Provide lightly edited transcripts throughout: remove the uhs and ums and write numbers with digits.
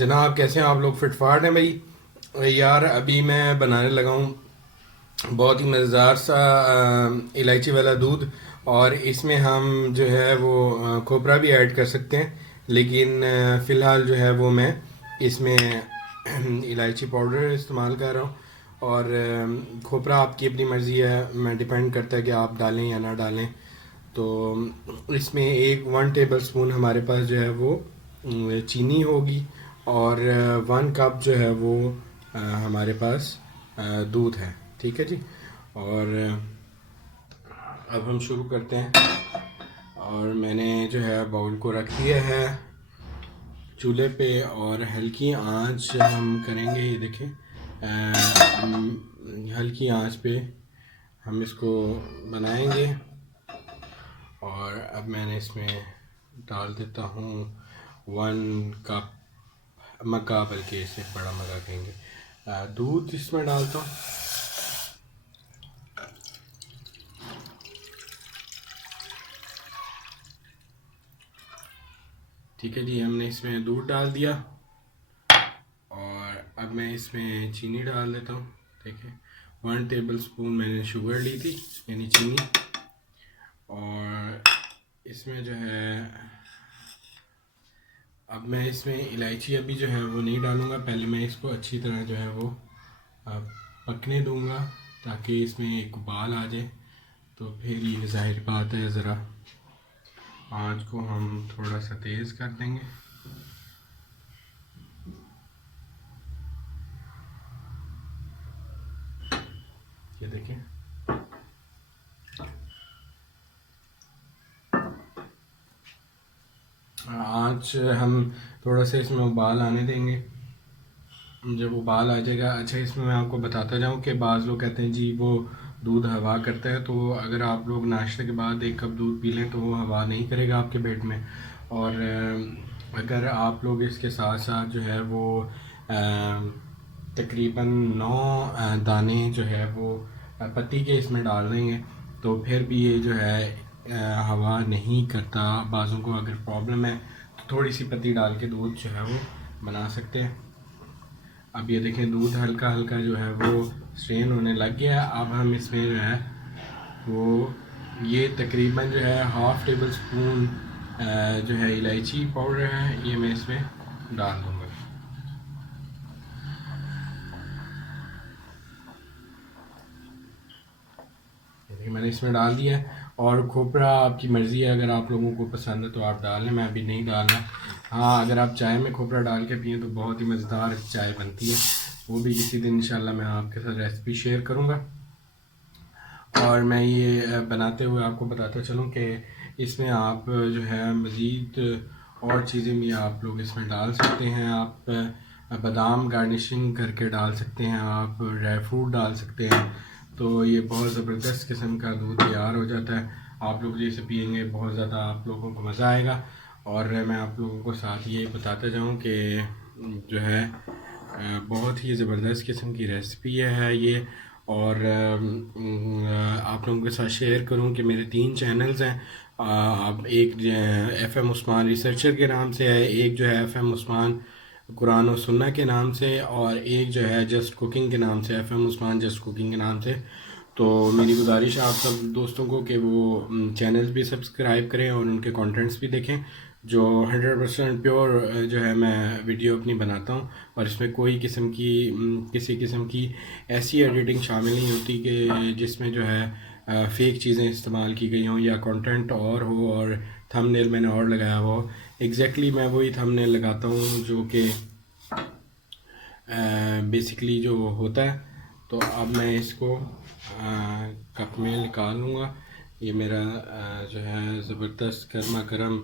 जनाब कैसे हैं आप लोग? फिटफाट हैं भाई। यार अभी मैं बनाने लगा हूँ बहुत ही मज़ेदार सा इलायची वाला दूध। और इसमें हम जो है वो खोपरा भी ऐड कर सकते हैं, लेकिन फ़िलहाल जो है वो मैं इसमें इलायची पाउडर इस्तेमाल कर रहा हूँ। और खोपरा आपकी अपनी मर्ज़ी है, मैं डिपेंड करता है कि आप डालें या ना डालें। तो इसमें 1 टेबल स्पून हमारे पास जो है वो चीनी होगी, और 1 कप जो है वो हमारे पास दूध है। ठीक है जी। और अब हम शुरू करते हैं। और मैंने जो है बाउल को रख दिया है चूल्हे पे, और हल्की आंच हम करेंगे। ये देखें, हल्की आंच पे हम इसको बनाएंगे। और अब मैंने इसमें डाल देता हूँ 1 कप मग्गा, बल्कि इसे बड़ा मग्गा कहेंगे, दूध इसमें डालता हूँ। ठीक है जी, हमने इसमें दूध डाल दिया। और अब मैं इसमें चीनी डाल देता हूँ। देखिए, 1 टेबल स्पून मैंने शुगर ली थी, यानी चीनी। और इसमें जो है, अब मैं इसमें इलायची अभी जो है वो नहीं डालूँगा। पहले मैं इसको अच्छी तरह जो है वो पकने दूँगा, ताकि इसमें एक उबाल आ जाए। तो फिर ये ज़ाहिर बात है, ज़रा आँच को हम थोड़ा सा तेज़ कर देंगे। ये देखें, आँच हम थोड़ा सा इसमें उबाल आने देंगे। जब उबाल आ जाएगा, अच्छा इसमें मैं आपको बताता जाऊं कि बाज़ लोग कहते हैं जी वो दूध हवा करता है। तो अगर आप लोग नाश्ते के बाद 1 कप दूध पी लें तो वो हवा नहीं करेगा आपके पेट में। और अगर आप लोग इसके साथ साथ जो है वो तकरीबन 9 दाने जो है वो पत्ती के इसमें डाल देंगे, तो फिर भी ये जो है हवा नहीं करता। बाज़ों को अगर प्रॉब्लम है तो थोड़ी सी पत्ती डाल के दूध जो है वो बना सकते हैं। अब ये देखें, दूध हल्का हल्का जो है वो स्ट्रेन होने लग गया है। अब हम इसमें जो है वो ये तकरीबन जो है 1/2 टेबल स्पून जो है इलायची पाउडर है, ये मैं इसमें डाल दूँगा। ये देखिए, मैंने इसमें डाल दिया है। और खोपरा आपकी मर्ज़ी है, अगर आप लोगों को पसंद है तो आप डाल लें, मैं अभी नहीं डालना। हाँ, अगर आप चाय में खोपरा डाल के पिए तो बहुत ही मज़ेदार चाय बनती है। वो भी किसी दिन इंशाल्लाह मैं आपके साथ रेसिपी शेयर करूँगा। और मैं ये बनाते हुए आपको बताता चलूँ कि इसमें आप जो है मज़ीद और चीज़ें भी आप लोग इसमें डाल सकते हैं। आप बादाम गार्निशिंग करके डाल सकते हैं, आप ड्राई फ्रूट डाल सकते हैं। तो ये बहुत ज़बरदस्त किस्म का दूध तैयार हो जाता है। आप लोग जैसे पियेंगे बहुत ज़्यादा आप लोगों को मज़ा आएगा। और मैं आप लोगों को साथ ये बताता जाऊँ कि जो है बहुत ही ज़बरदस्त किस्म की रेसिपी है ये। और आप लोगों के साथ शेयर करूं कि मेरे 3 चैनल्स हैं। आप एक FM उस्मान रिसर्चर के नाम से है, एक जो है FM उस्मान कुरान और सुन्ना के नाम से, और एक जो है जस्ट कुकिंग के नाम से, FM उस्मान जस्ट कुकिंग के नाम से। तो मेरी गुजारिश है आप सब दोस्तों को कि वो चैनल्स भी सब्सक्राइब करें और उनके कंटेंट्स भी देखें। जो 100% प्योर जो है मैं वीडियो अपनी बनाता हूँ, और इसमें कोई किस्म की किसी किस्म की ऐसी एडिटिंग शामिल नहीं होती कि जिसमें जो है फेक चीज़ें इस्तेमाल की गई हों या कंटेंट और हो और थंबनेल मैंने और लगाया हो। एग्जैक्टली मैं वही थंबनेल लगाता हूँ जो कि बेसिकली जो होता है। तो अब मैं इसको कप में निकाल लूँगा। ये मेरा जो है ज़बरदस्त गर्मा गर्म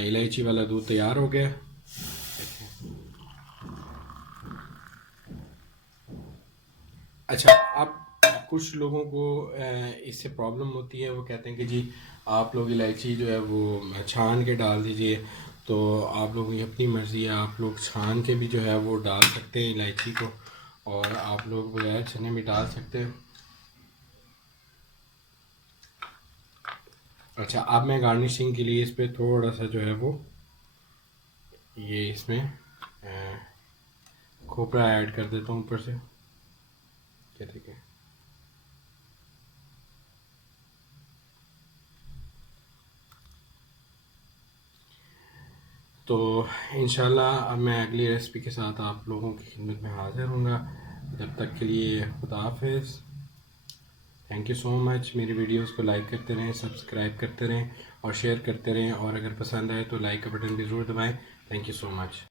इलायची वाला दूध तैयार हो गया। अच्छा, अब कुछ लोगों को इससे प्रॉब्लम होती है, वो कहते हैं कि जी आप लोग इलायची जो है वो छान के डाल दीजिए। तो आप लोगों की अपनी मर्ज़ी है, आप लोग छान के भी जो है वो डाल सकते हैं इलायची को, और आप लोग बगैर छने भी डाल सकते हैं। अच्छा, अब मैं गार्निशिंग के लिए इस पर थोड़ा सा जो है वो ये इसमें खोपरा ऐड कर देता हूँ ऊपर से। क्या ठीक है। तो इंशाल्लाह अब मैं अगली रेसिपी के साथ आप लोगों की खिदमत में हाज़िर हूँगा। जब तक के लिए खुदा हाफिज़। Thank you so much. मेरी वीडियोस को लाइक करते रहें, सब्सक्राइब करते रहें और शेयर करते रहें, और अगर पसंद आए तो लाइक का बटन भी ज़रूर दबाएं। Thank you so much.